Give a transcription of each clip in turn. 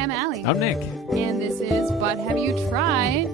I'm Allie. I'm Nick. And this is But Have You Tried?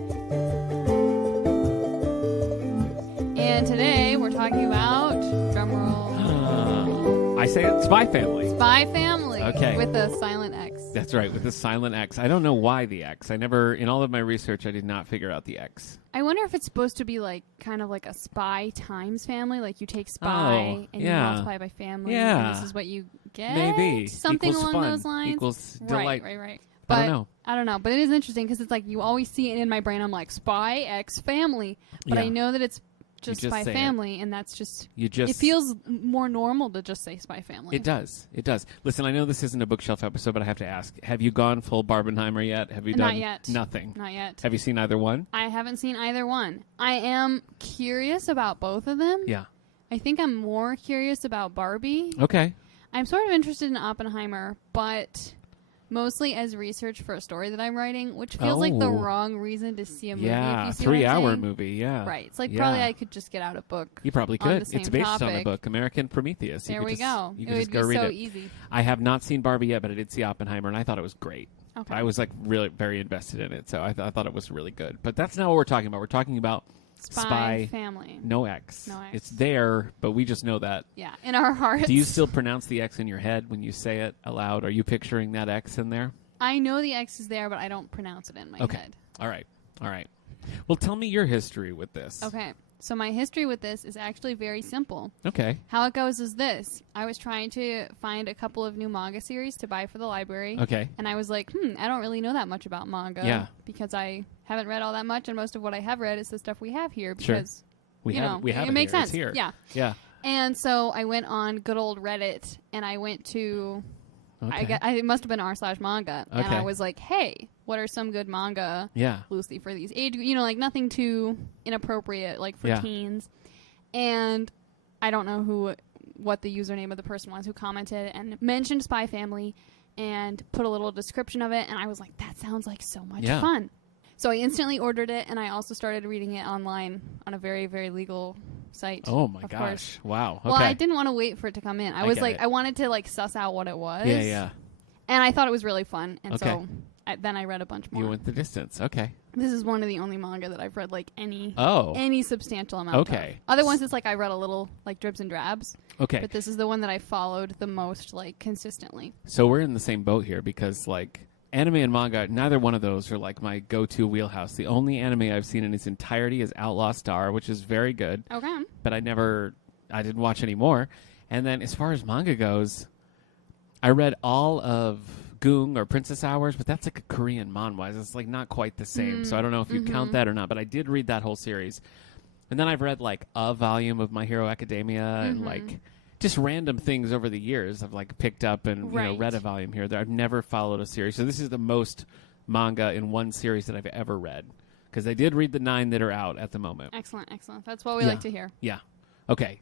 And today we're talking about, drumroll, I say it, Spy Family. Spy Family. Okay. With a silent X. That's right, with the silent X. I don't know why the X. I never, in all of my research, I did not figure out the X. I wonder if it's supposed to be like kind of like a spy times family. Like you take spy and you multiply by family. Yeah. And this is what you get. Maybe. Something Equals along fun. those lines. Equals delight. Right. I don't know. I don't know. But it is interesting because it's like you always see it in my brain. I'm like, spy X family. But Yeah. I know that it's just just spy say family, and that's just... It feels more normal to just say spy family. It does. It does. Listen, I know this isn't a bookshelf episode, but I have to ask. Have you gone full Barbenheimer yet? Have you done... Not yet. Nothing. Not yet. Have you seen either one? I haven't seen either one. I am curious about both of them. Yeah. I think I'm more curious about Barbie. Okay. I'm sort of interested in Oppenheimer, but mostly as research for a story that I'm writing, which feels like the wrong reason to see a movie. Yeah, if you see what I'm 3-hour saying. movie, yeah. Right. It's like probably I could just get out a book. You probably on could. the same It's based on a topic. book, American Prometheus. There we You go. could It would just be go read so it. easy. I have not seen Barbie yet, but I did see Oppenheimer, and I thought it was great. Okay. I was like really very invested in it, so I thought it was really good. But that's not what we're talking about. We're talking about Spy family. No X. No X. It's there, but we just know that. Yeah, in our hearts. Do you still pronounce the X in your head when you say it aloud? Are you picturing that X in there? I know the X is there, but I don't pronounce it in my head. All right. Well, tell me your history with this. Okay. So my history with this is actually very simple. Okay. How it goes is this. I was trying to find a couple of new manga series to buy for the library. Okay. And I was like, I don't really know that much about manga. Yeah. Because I haven't read all that much, and most of what I have read is the stuff we have here. Sure. Because, We have it it makes here. sense. It's here. Yeah. Yeah. And so I went on good old Reddit, and I went to... Okay. it must have been r/manga. And I Okay. was like, hey, what are some good manga Yeah. loosely for these age, like nothing too inappropriate, like for Yeah. teens. And I don't know what the username of the person was who commented and mentioned Spy Family and put a little description of it. And I was like, that sounds like so much fun. So I instantly ordered it, and I also started reading it online on a very, very legal site. Oh my of gosh! course. Wow. Okay. Well, I didn't want to wait for it to come in. I was get like, it. I wanted to like suss out what it was. Yeah. And I thought it was really fun, and Okay. so then I read a bunch more. You went the distance. Okay. This is one of the only manga that I've read like any substantial amount Okay. of. Other ones it's like I read a little like dribs and drabs. Okay. But this is the one that I followed the most like consistently. So we're in the same boat here because like anime and manga, neither one of those are like my go-to wheelhouse. The only anime I've seen in its entirety is Outlaw Star, which is very good. Okay. But I didn't watch any more. And then as far as manga goes, I read all of Goong or Princess Hours, but that's like a Korean manhwa. It's like not quite the same. So I don't know if you count that or not, but I did read that whole series. And then I've read like a volume of My Hero Academia and like just random things over the years I've like picked up and read a volume here. I've never followed a series. So this is the most manga in one series that I've ever read because I did read the 9 that are out at the moment. Excellent. That's what we like to hear. Yeah. Okay.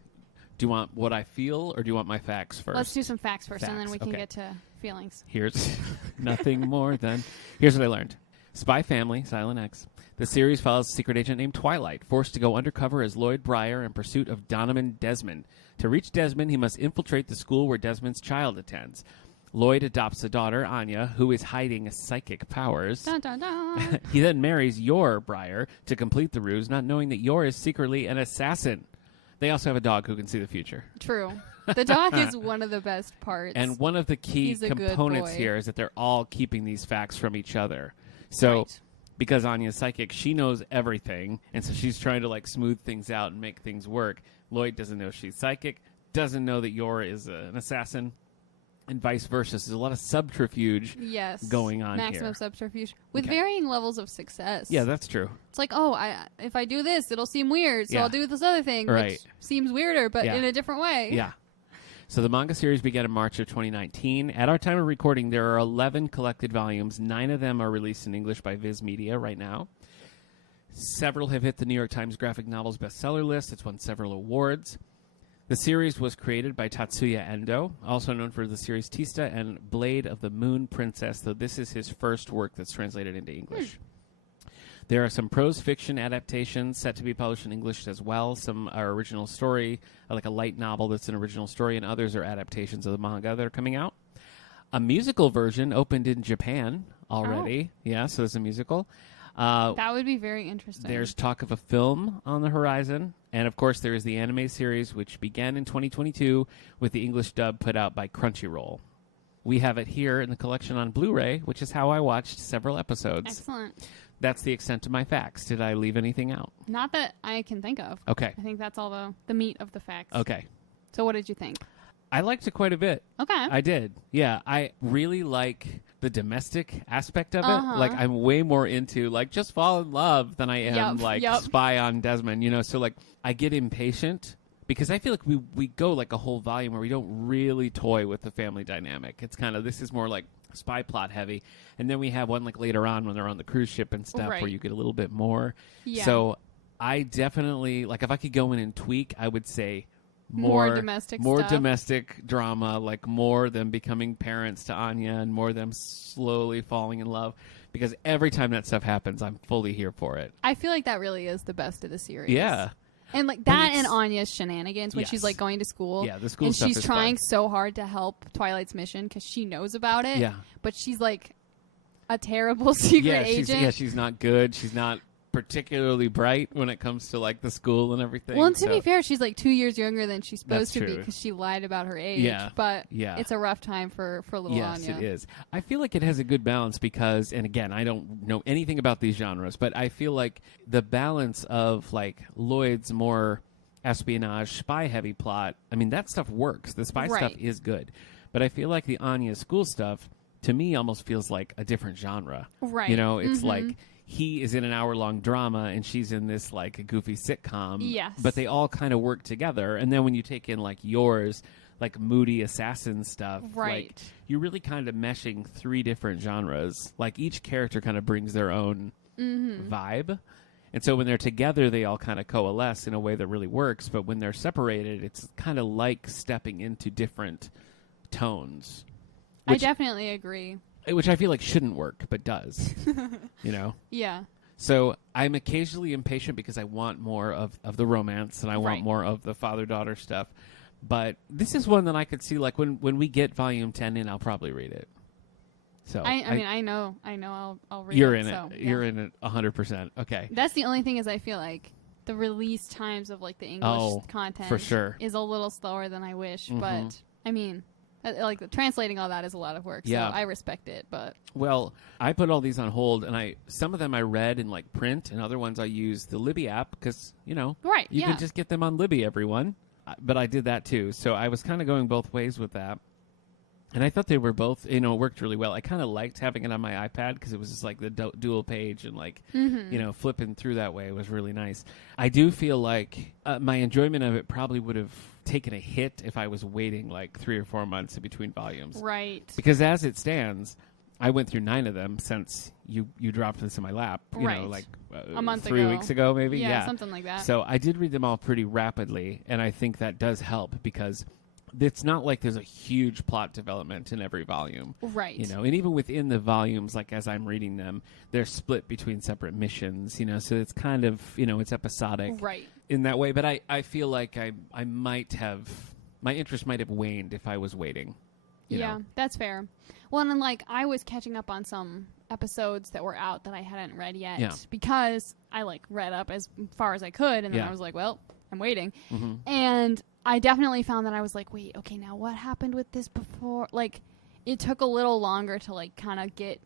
Do you want what I feel or do you want my facts first? Let's do some facts first, and then we can okay. get to feelings. Here's nothing more than... Here's what I learned. Spy Family, Silent X. The series follows a secret agent named Twilight, forced to go undercover as Lloyd Breyer in pursuit of Donovan Desmond. To reach Desmond, he must infiltrate the school where Desmond's child attends. Lloyd adopts a daughter, Anya, who is hiding psychic powers. Dun, dun, dun. He then marries Yor Breyer to complete the ruse, not knowing that Yor is secretly an assassin. They also have a dog who can see the future. True. The dog is one of the best parts. And one of the key He's a good components boy. here is that they're all keeping these facts from each other. So, because Anya's psychic, she knows everything, and so she's trying to like smooth things out and make things work. Lloyd doesn't know she's psychic, doesn't know that Yor is an assassin, and vice versa. So there's a lot of subterfuge going on Maximum here. subterfuge with Okay. varying levels of success. Yeah, that's true. It's like, if I do this, it'll seem weird, so Yeah. I'll do this other thing, Right. which seems weirder, but Yeah. in a different way. Yeah. So the manga series began in March of 2019. At our time of recording, there are 11 collected volumes. 9 of them are released in English by Viz Media right now. Several have hit the New York Times graphic novels bestseller list. It's won several awards. The series was created by Tatsuya Endo, also known for the series Tista and Blade of the Moon Princess, though this is his first work that's translated into English. There are some prose fiction adaptations set to be published in English as well. Some are original story, like a light novel that's an original story, and others are adaptations of the manga that are coming out. A musical version opened in Japan already. Yeah, so there's a musical. That would be very interesting. There's talk of a film on the horizon. And, of course, there is the anime series, which began in 2022 with the English dub put out by Crunchyroll. We have it here in the collection on Blu-ray, which is how I watched several episodes. Excellent. That's the extent of my facts. Did I leave anything out? Not that I can think of. Okay. I think that's all the meat of the facts. Okay. So what did you think? I liked it quite a bit. Okay. I did. Yeah. I really like the domestic aspect of it. Uh-huh. Like, I'm way more into, like, just fall in love than I am, spy on Desmond, you know? So, like, I get impatient because I feel like we go, like, a whole volume where we don't really toy with the family dynamic. It's kind of, this is more, like, spy plot heavy. And then we have one, like, later on when they're on the cruise ship and stuff where you get a little bit more. Yeah. So, I definitely, like, if I could go in and tweak, I would say more domestic stuff. Domestic drama, like more them becoming parents to Anya and more them slowly falling in love, because every time that stuff happens, I'm fully here for it. I feel like that really is the best of the series. Yeah. And like that and Anya's shenanigans when Yes. she's like going to school. Yeah, the school and stuff she's is trying fun. so hard to help Twilight's mission because she knows about it. Yeah. But she's like a terrible secret agent. She's not good. She's not particularly bright when it comes to like the school and everything. Well, and to be fair, she's like 2 years younger than she's supposed That's to be true. because she lied about her age. Yeah. But Yeah. it's a rough time for little Yes, Anya. it is. I feel like it has a good balance because, and again, I don't know anything about these genres, but I feel like the balance of like Lloyd's more espionage, spy-heavy plot, I mean, that stuff works. The spy stuff is good. But I feel like the Anya school stuff, to me, almost feels like a different genre. Right. You know, it's like he is in an hour-long drama and she's in this like a goofy sitcom. Yes. But they all kind of work together. And then when you take in like yours, like moody assassin stuff, Right. like you're really kind of meshing three different genres. Like each character kind of brings their own vibe. And so when they're together, they all kind of coalesce in a way that really works. But when they're separated, it's kind of like stepping into different tones. I definitely agree. Which I feel like shouldn't work, but does. You know? Yeah. So I'm occasionally impatient because I want more of the romance and I want Right. more of the father-daughter stuff. But this is one that I could see, like, when we get Volume 10 in, I'll probably read it. So I mean, I know I'll read you're it. in so, it. yeah. You're in it 100%. Okay. That's the only thing is I feel like the release times of like the English content for sure. is a little slower than I wish. Mhm. But I mean, like translating all that is a lot of work. Yeah. So I respect it. But Well, I put all these on hold, and some of them I read in like print, and other ones I used the Libby app because you can just get them on Libby. Everyone, but I did that too, so I was kind of going both ways with that, and I thought they were both worked really well. I kind of liked having it on my iPad because it was just like the dual page and like flipping through that way was really nice. I do feel like my enjoyment of it probably would have taken a hit if I was waiting like 3 or 4 months in between volumes. right. Because as it stands, I went through 9 of them since you dropped this in my lap. You Right. know, like A month 3 ago. weeks ago, maybe. Yeah, something like that. So I did read them all pretty rapidly, and I think that does help because it's not like there's a huge plot development in every volume. Right. And even within the volumes, like as I'm reading them, they're split between separate missions. So it's kind of it's episodic Right. in that way. But I feel like I might have my interest might have waned if I was waiting. You know? That's fair. Well, and then like I was catching up on some episodes that were out that I hadn't read yet because I like read up as far as I could, and then I was like, well, I'm waiting, and I definitely found that I was like, wait, okay, now what happened with this before? Like, it took a little longer to like kind of get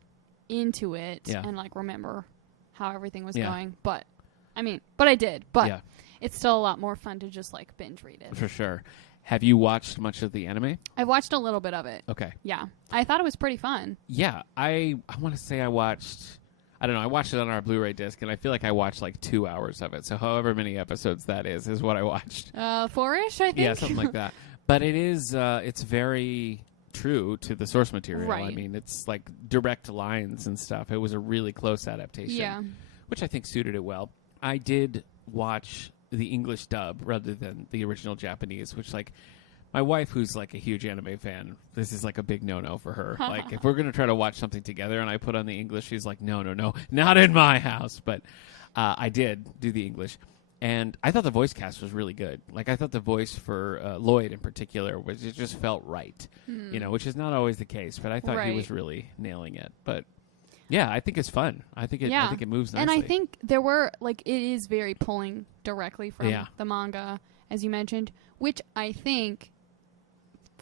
into it and like remember how everything was going, but I did, but it's still a lot more fun to just like binge read it. For sure. Have you watched much of the anime? I watched a little bit of it. Okay. Yeah. I thought it was pretty fun. Yeah. I want to say I watched it on our Blu-ray disc, and I feel like I watched like 2 hours of it. So however many episodes that is what I watched. 4-ish, I think. Yeah, something like that. But it is, it's very true to the source material. Right. I mean, it's like direct lines and stuff. It was a really close adaptation. Yeah. Which I think suited it well. I did watch the English dub rather than the original Japanese, which like my wife, who's like a huge anime fan, this is like a big no-no for her. Like if we're going to try to watch something together and I put on the English, she's like, no, not in my house. But I did do the English. And I thought the voice cast was really good. Like I thought the voice for Lloyd in particular it just felt right, which is not always the case. But I thought he was really nailing it. But Yeah, I think it's fun. I think it moves nicely. And I think there were, like, it is very pulling directly from the manga, as you mentioned, which I think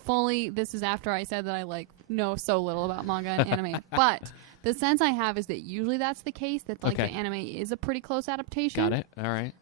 fully, this is after I said that I, like, know so little about manga and anime, but the sense I have is that usually that's the case, that, like, the anime is a pretty close adaptation. Got it. All right.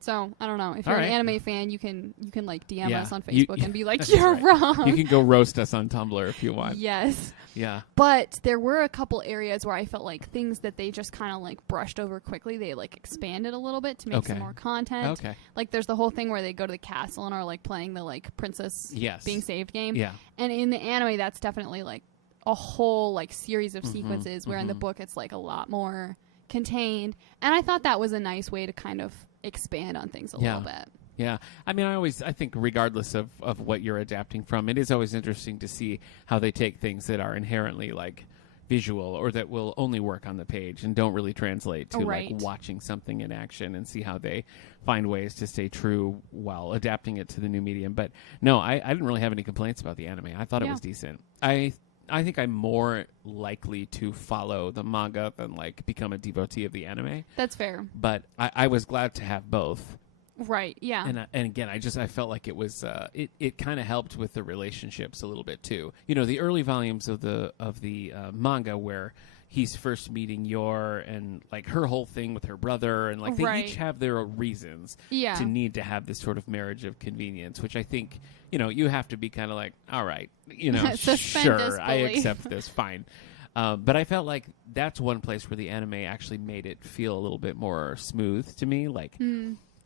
So, I don't know. If you're an anime fan, you can like, DM us on You- Facebook and be like, you're wrong. You can go roast us on Tumblr if you want. Yes. Yeah. But there were a couple areas where I felt like things that they just kind of, like, brushed over quickly, they, like, expanded a little bit to make some more content. Okay. Like, there's the whole thing where they go to the castle and are, like, playing the, like, princess being saved game. Yeah. And in the anime, that's definitely, like, a whole, like, series of sequences where in the book it's, like, a lot more contained. And I thought that was a nice way to kind of expand on things a little bit. Yeah. I mean, I think regardless of what you're adapting from, it is always interesting to see how they take things that are inherently, like, visual or that will only work on the page and don't really translate to like watching something in action, and see how they find ways to stay true while adapting it to the new medium. But no, I didn't really have any complaints about the anime. I thought it was decent. I think I'm more likely to follow the manga than, like, become a devotee of the anime. That's fair. But I was glad to have both. Right, yeah. And again, I felt like it was it kind of helped with the relationships a little bit too. You know, the early volumes of the manga where he's first meeting Yor and, like, her whole thing with her brother, and, like, they each have their reasons to need to have this sort of marriage of convenience, which I think, you know, you have to be kind of like, all right, you know, sure, I accept this, fine. But I felt like that's one place where the anime actually made it feel a little bit more smooth to me, like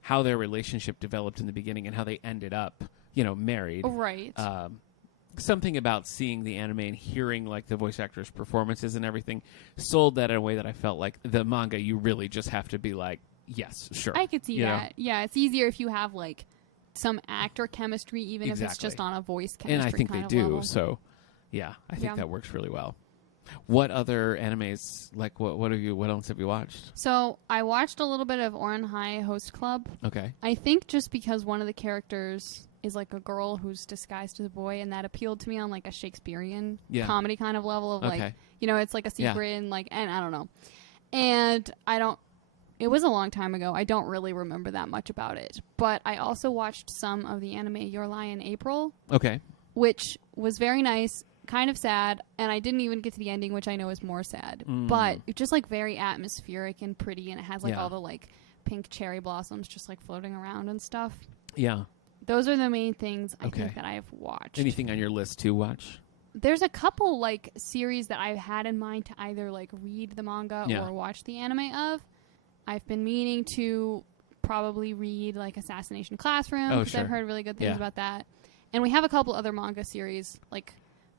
how their relationship developed in the beginning and how they ended up, you know, married. Right. Something about seeing the anime and hearing, like, the voice actors' performances and everything sold that in a way that I felt like the manga, you really just have to be like, yes, sure. I could see that. Yeah, it's easier if you have, like, some actor chemistry, even if it's just on a voice chemistry. And I think they do. Level. So, yeah, I think that works really well. What other animes, like, what else have you watched? So I watched a little bit of Ouran High Host Club. Okay. I think just because one of the characters is, like, a girl who's disguised as a boy, and that appealed to me on, like, a Shakespearean comedy kind of level of, like, you know, it's like a secret and, like, and I don't know. And it was a long time ago. I don't really remember that much about it. But I also watched some of the anime Your Lie in April. Okay. Which was very nice, kind of sad, and I didn't even get to the ending, which I know is more sad. But it's just, like, very atmospheric and pretty, and it has, like, all the, like, pink cherry blossoms just, like, floating around and stuff. Yeah. Those are the main things I think that I have watched. Anything on your list to watch? There's a couple, like, series that I've had in mind to either, like, read the manga or watch the anime of. I've been meaning to probably read, like, Assassination Classroom, because I've heard really good things about that. And we have a couple other manga series, like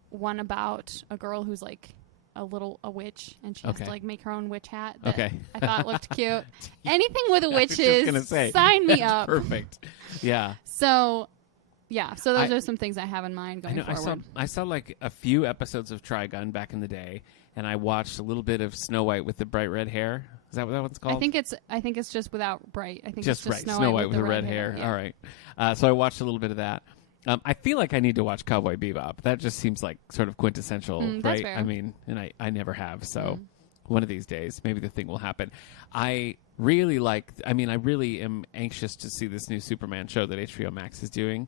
one about a girl who's, like, a witch, and she has to, like, make her own witch hat that I thought looked cute. Anything with witches, sign me up. Perfect. Yeah. So those are some things I have in mind going forward. I saw like a few episodes of Trigun back in the day, and I watched a little bit of Snow White with the bright red hair. Is that what that one's called? I think it's just without bright. I think just it's just right. Snow White with the red hair. Yeah. All right. So I watched a little bit of that. I feel like I need to watch Cowboy Bebop. That just seems like sort of quintessential, right? That's fair. I mean, and I never have, so one of these days, maybe the thing will happen. I really am anxious to see this new Superman show that HBO Max is doing,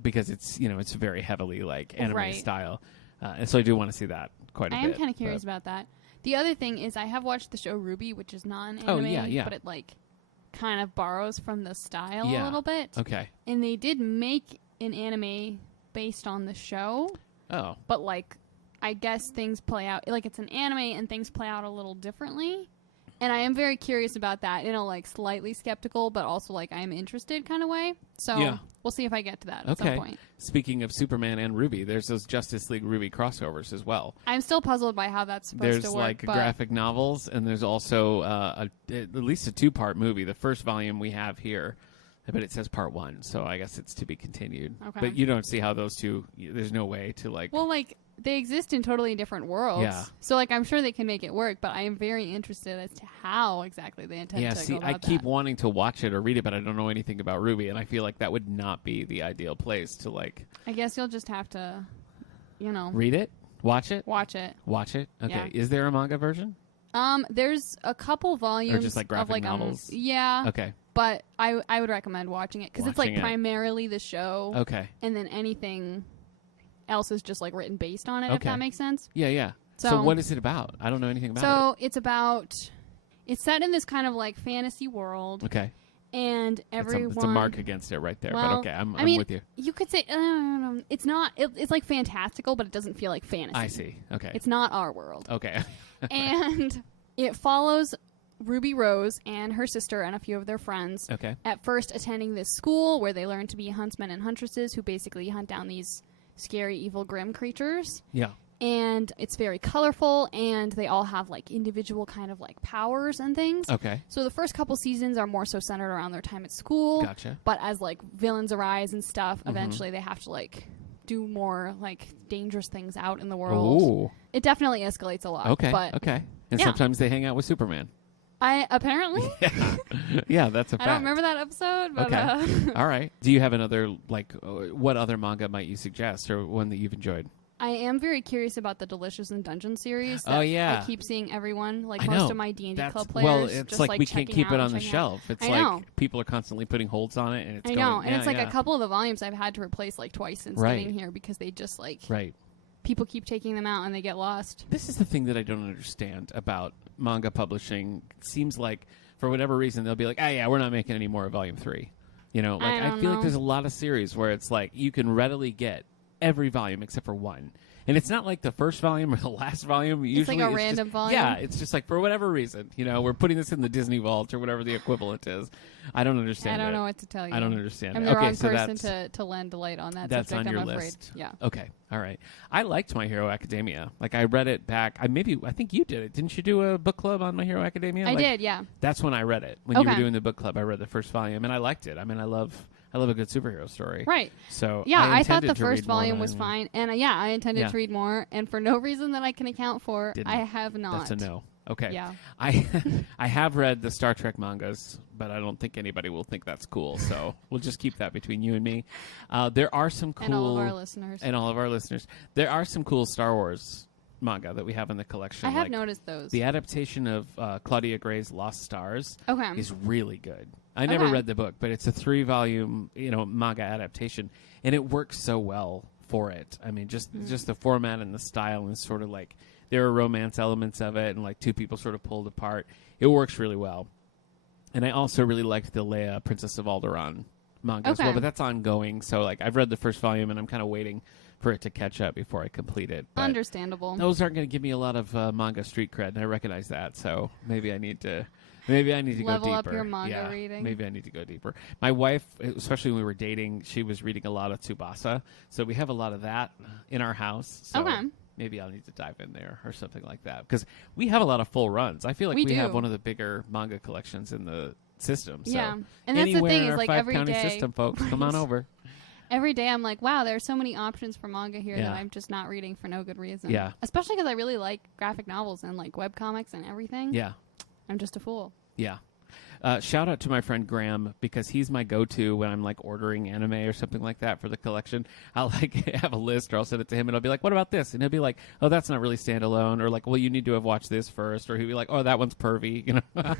because it's very heavily, like, anime style. And so I do want to see that quite a bit. I am kind of curious about that. The other thing is I have watched the show RWBY, which is non-anime, but it, like, kind of borrows from the style a little bit. Okay. And they did make an anime based on the show. Oh. But, like, I guess things play out, like, it's an anime and things play out a little differently. And I am very curious about that in a, like, slightly skeptical, but also, like, I am interested kind of way. So we'll see if I get to that at some point. Speaking of Superman and RWBY, there's those Justice League RWBY crossovers as well. I'm still puzzled by how that's supposed to work. There's, like, graphic novels, and there's also at least a 2-part movie. The first volume we have here, but it says part 1, so I guess it's to be continued. Okay. But you don't see how those two, there's no way to, like... Well, like, they exist in totally different worlds. Yeah. So, like, I'm sure they can make it work, but I am very interested as to how exactly they intend to go about that. I keep wanting to watch it or read it, but I don't know anything about RWBY, and I feel like that would not be the ideal place to, like... I guess you'll just have to, Read it? Watch it? Watch it. Watch it? Okay. Yeah. Is there a manga version? There's a couple volumes or just like graphic of like novels. Yeah. Okay. But I would recommend watching it because it's like Watching it. primarily the show. Okay. And then anything else is just like written based on it. If Okay. that makes sense. Yeah, yeah. So what is it about? I don't know anything about it. So it's set in this kind of like fantasy world. Okay. And everyone. It's a mark against it right there. Well, but okay, I'm I mean, with you. You could say it's not. It's like fantastical, but it doesn't feel like fantasy. I see. Okay. It's not our world. Okay. And it follows Ruby Rose and her sister and a few of their friends. Okay. At first attending this school where they learn to be huntsmen and huntresses who basically hunt down these scary, evil, grim creatures. Yeah. And it's very colorful, and they all have like individual kind of like powers and things. Okay. So the first couple seasons are more so centered around their time at school. Gotcha. But as like villains arise and stuff, eventually they have to like do more like dangerous things out in the world. Ooh. It definitely escalates a lot. Okay. But Okay. And yeah. sometimes they hang out with Superman. I apparently Yeah, that's a fact. I don't remember that episode, but Okay. All right. Do you have another like what other manga might you suggest or one that you've enjoyed? I am very curious about the Delicious in Dungeon series. That Oh, yeah. I keep seeing everyone, like I most know. of my D&D That's, club players. well, it's just, like we can't checking keep out it and on the checking shelf. out. It's I like know. people are constantly putting holds on it, and it's I going. know, and yeah, it's like yeah. a couple of the volumes I've had to replace like twice since Right. getting here because they just like Right. people keep taking them out and they get lost. This is the thing that I don't understand about manga publishing. It seems like for whatever reason they'll be like, "Ah, yeah, we're not making any more of Volume 3." You know, like I don't feel like know. there's a lot of series where it's like you can readily get every volume except for one. And it's not like the first volume or the last volume. Usually like a it's random just, volume? Yeah, it's just like for whatever reason, you know, we're putting this in the Disney vault or whatever the equivalent is. I don't understand I don't it. know what to tell you. I don't understand I'm it. the Okay, wrong so person that's to lend light on that that's subject, on your I'm afraid. list. Yeah. Okay. All right. I liked My Hero Academia. Like I read it back. I think you did it. Didn't you do a book club on My Hero Academia? I Like, did, yeah. That's when I read it. When you were Okay. doing the book club, I read the first volume and I liked it. I mean, I love a good superhero story. Right. So Yeah, I thought intended the to read first more, volume but was I- fine. And I intended Yeah. to read more. And for no reason that I can account for, Didn't. I have not. That's a no. Okay. Yeah. I I have read the Star Trek mangas, but I don't think anybody will think that's cool. So we'll just keep that between you and me. There are some cool And all of our listeners. and all of our listeners. There are some cool Star Wars manga that we have in the collection. I have like noticed those. the adaptation of Claudia Gray's Lost Stars Okay. is really good. I never Okay. read the book, but it's a 3-volume, manga adaptation, and it works so well for it. I mean, just the format and the style, and sort of like there are romance elements of it, and like two people sort of pulled apart. It works really well. And I also really liked the Leia, Princess of Alderaan manga as well, Okay. but that's ongoing. So like I've read the first volume, and I'm kind of waiting for it to catch up before I complete it. But Understandable. those aren't going to give me a lot of manga street cred, and I recognize that. So maybe I need to go deeper. Level up your manga reading. Maybe I need to go deeper. My wife, especially when we were dating, she was reading a lot of Tsubasa, so we have a lot of that in our house. So Okay. maybe I'll need to dive in there or something like that because we have a lot of full runs. I feel like We we have do. one of the bigger manga collections in the system. So Yeah. And that's the anywhere thing in is our like 5 every county day. system, folks, come on Right. over. Every day I'm like, wow, there are so many options for manga here Yeah. that I'm just not reading for no good reason. Yeah. Especially because I really like graphic novels and like webcomics and everything. Yeah. I'm just a fool. Yeah. Shout out to my friend Graham because he's my go-to when I'm like ordering anime or something like that for the collection. I'll like have a list or I'll send it to him and I'll be like, what about this? And he'll be like, oh, that's not really standalone. Or like, well, you need to have watched this first. Or he'll be like, oh, that one's pervy. You know.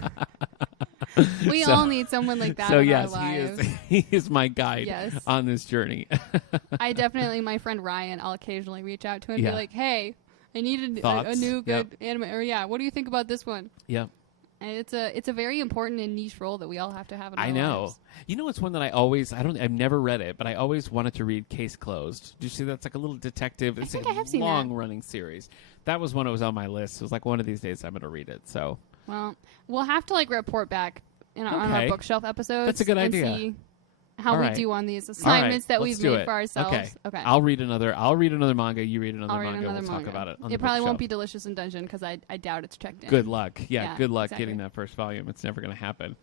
We So- all need someone like that So in yes, our lives. he is my guide Yes. on this journey. I definitely, my friend Ryan, I'll occasionally reach out to and Yeah. be like, hey, I need a Thoughts? new good anime. Or yeah, what do you think about this one? Yeah. And it's a very important and niche role that we all have to have in our I know. lives. You know, it's one that I've never read it, but I always wanted to read Case Closed. Did you see that's like a little detective? It's think a I have seen that. long-running series. That was one that was on my list. It was like one of these days I'm going to read it. So Well, we'll have to like report back on our Okay. bookshelf episodes. That's a good and idea. see how All we right. do on these All right, assignments that let's we've do made it. for ourselves. Okay. I'll read another manga. You read another I'll read manga. another We'll manga. talk about it. On It the probably won't bookshelf. be Delicious in Dungeon because I doubt it's checked in. Good luck. Yeah, Yeah, good luck exactly. getting that first volume. It's never going to happen.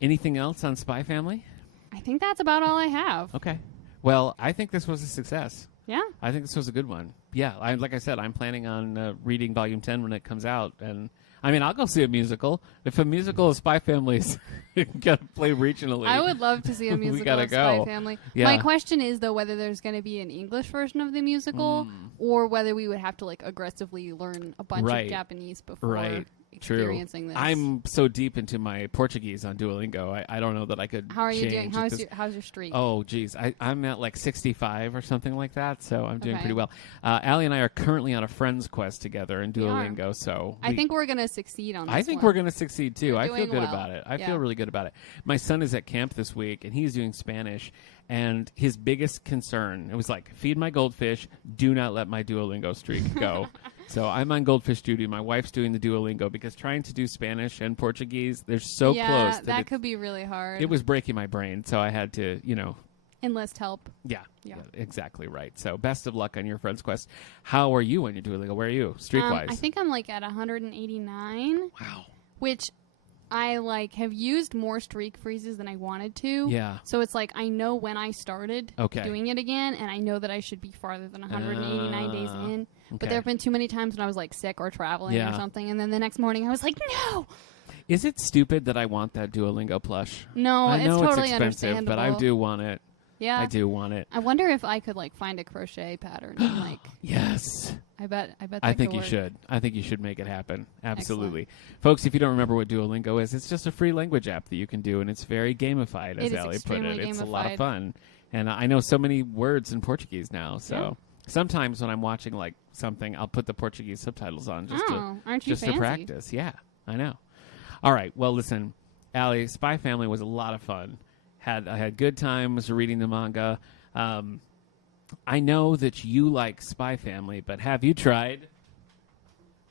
Anything else on Spy Family? I think that's about all I have. Okay. Well, I think this was a success. Yeah. I think this was a good one. yeah, like I said, I'm planning on reading Volume 10 when it comes out. And, I mean, I'll go see a musical. If a musical of Spy Family's going to play regionally. I would love to see a musical gotta of Spy go. Family. Yeah. My question is, though, whether there's going to be an English version of the musical or whether we would have to, like, aggressively learn a bunch of Japanese before experiencing this. I'm so deep into my Portuguese on Duolingo. I don't know that I could. How are you doing? change How's your streak? Oh, geez. I'm at like 65 or something like that, so I'm doing Okay. pretty well. Allie and I are currently on a friends quest together in We are. Duolingo, so I think we're going to succeed on this I think one. we're going to succeed too. We're I feel doing good well. about it. I Yeah. feel really good about it. My son is at camp this week, and he's doing Spanish. And his biggest concern, it was like, feed my goldfish, do not let my Duolingo streak go. So I'm on goldfish duty. My wife's doing the Duolingo because trying to do Spanish and Portuguese, they're so close. That could be really hard. It was breaking my brain, so I had to, Enlist help. Yeah, Yeah. exactly right. So best of luck on your friend's quest. How are you on your Duolingo? Where are you, streak-wise? I think I'm like at 189. Wow. Which I like have used more streak freezes than I wanted to. Yeah. So it's like I know when I started Okay. doing it again, and I know that I should be farther than 189 days in. But okay. there have been too many times when I was like sick or traveling Yeah. or something, and then the next morning I was like, no, Is it stupid that I want that Duolingo plush? no, I know it's totally it's expensive, understandable. but I do want it. Yeah, I do want it. I wonder if I could like find a crochet pattern and like. Yes. I bet. That I think could you work. should. I think you should make it happen. Absolutely. Folks, if you don't remember what Duolingo is, it's just a free language app that you can do, and it's very gamified, as It is Allie put extremely it. It's a lot of gamified. fun. And I know so many words in Portuguese now, so Yeah. sometimes when I'm watching like something, I'll put the Portuguese subtitles on just aren't you to fancy? practice. Yeah, I know. All right. Well, listen, Allie, Spy Family was a lot of fun. I had good times reading the manga. I know that you like Spy Family, but have you tried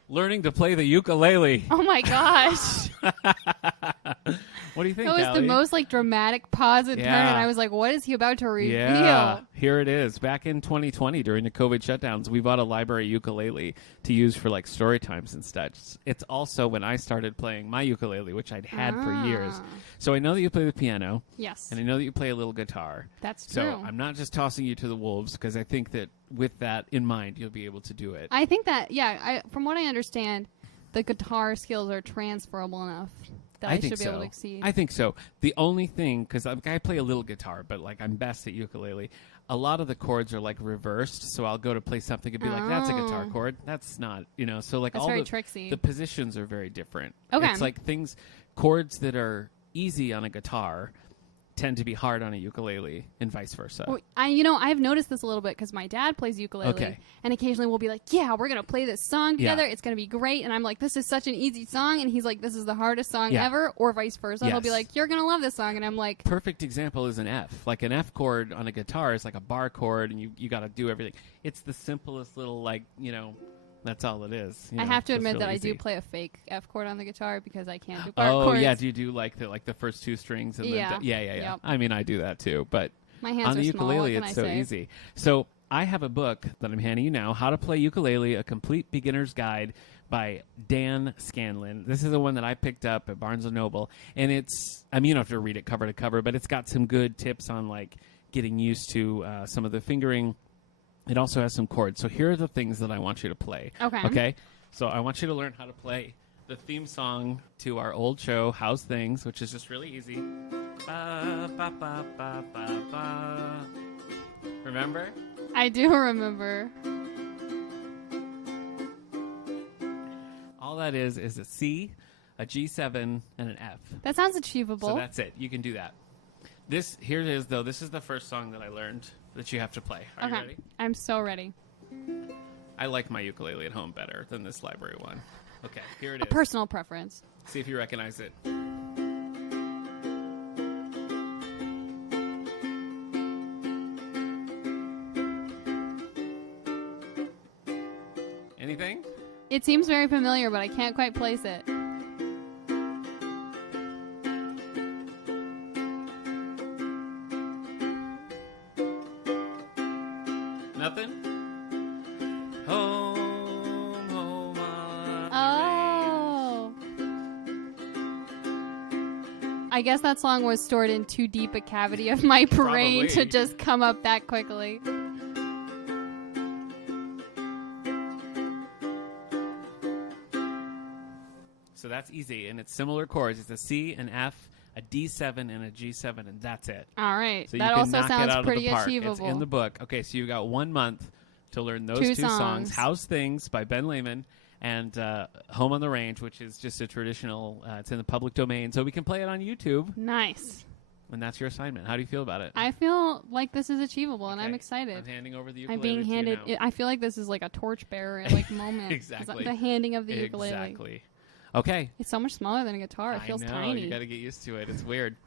learning to play the ukulele? Oh my gosh. What do you think, That was Allie? the most like dramatic pause and turn, Yeah. and I was like, "What is he about to reveal?" Yeah, here it is. Back in 2020, during the COVID shutdowns, we bought a library ukulele to use for like story times and such. It's also when I started playing my ukulele, which I'd had for years. Ah. So I know that you play the piano, Yes, and I know that you play a little guitar. that's So true. I'm not just tossing you to the wolves, because I think that with that in mind, you'll be able to do it. I think that from what I understand, the guitar skills are transferable enough that I think should be so. able to exceed. I think so. The only thing, because I play a little guitar, but like I'm best at ukulele. A lot of the chords are like reversed, so I'll go to play something and be like, "That's a guitar Oh. chord. That's not," So like That's all very the tricksy. the positions are very different. Okay. It's like chords that are easy on a guitar tend to be hard on a ukulele, and vice versa. Well, I've noticed this a little bit because my dad plays ukulele, Okay. and occasionally we'll be like, "Yeah, we're gonna play this song Yeah. together. It's gonna be great." And I'm like, "This is such an easy song," and he's like, "This is the hardest song Yeah. ever," or vice versa. He'll be Yes. like, "You're gonna love this song," and I'm like, Perfect example is an F. Like an F chord on a guitar is like a bar chord, and you got to do everything. It's the simplest little that's all it is. I have to so it's admit that really I do easy. play a fake F chord on the guitar because I can't do bar Oh chords. yeah, do you do like the first two strings and Yeah. then yeah. Yep. I mean, I do that too, but My hands on the are small. ukulele, What can it's I so say? easy. So I have a book that I'm handing you now, How to Play Ukulele: A Complete Beginner's Guide by Dan Scanlon. This is the one that I picked up at Barnes & Noble, and you don't have to read it cover to cover, but it's got some good tips on like getting used to some of the fingering. It also has some chords. So here are the things that I want you to play. Okay. Okay. So I want you to learn how to play the theme song to our old show, How's Things, which is just really easy. Ba, ba, ba, ba, ba, ba. Remember? I do remember. All that is a C, a G7, and an F. That sounds achievable. So that's it. You can do that. Here it is, though. This is the first song that I learned that you have to play. Are you ready? I'm so ready. I like my ukulele at home better than this library one. Okay, here it is. Personal preference. See if you recognize it. Anything? It seems very familiar, but I can't quite place it. Nothing? Home, home on Oh. I guess that song was stored in too deep a cavity of my brain Probably. to just come up that quickly. So that's easy, and it's similar chords. It's a C, an F, a D7, and a G7, and that's it. All right. So that you can also knock it sounds out pretty of the park. achievable. It's in the book. Okay, so you got 1 month to learn those two two songs. House Things by Ben Lehman and Home on the Range, which is just a traditional, it's in the public domain, so we can play it on YouTube. Nice. And that's your assignment. How do you feel about it? I feel like this is achievable, and Okay. I'm excited. I'm handing over the I'm ukulele being to you handed. now. I feel like this is like a torchbearer moment. Exactly. The handing of the ukulele. Exactly. Okay. It's so much smaller than a guitar. It feels I know. tiny. You got to get used to it. It's weird.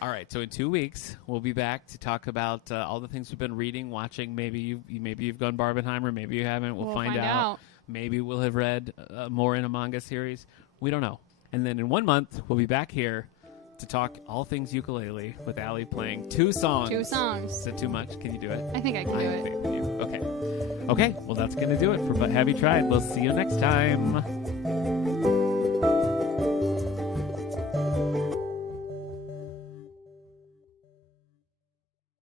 All right. So in 2 weeks, we'll be back to talk about all the things we've been reading, watching. Maybe you've gone Barbenheimer. Maybe you haven't. We'll find out. Maybe we'll have read more in a manga series. We don't know. And then in 1 month, we'll be back here to talk all things ukulele with Allie playing 2 songs. 2 songs. Is it too much? Can you do it? I think I can do it. Think you. Okay. Well, that's going to do it for But Have You Tried? We'll see you next time.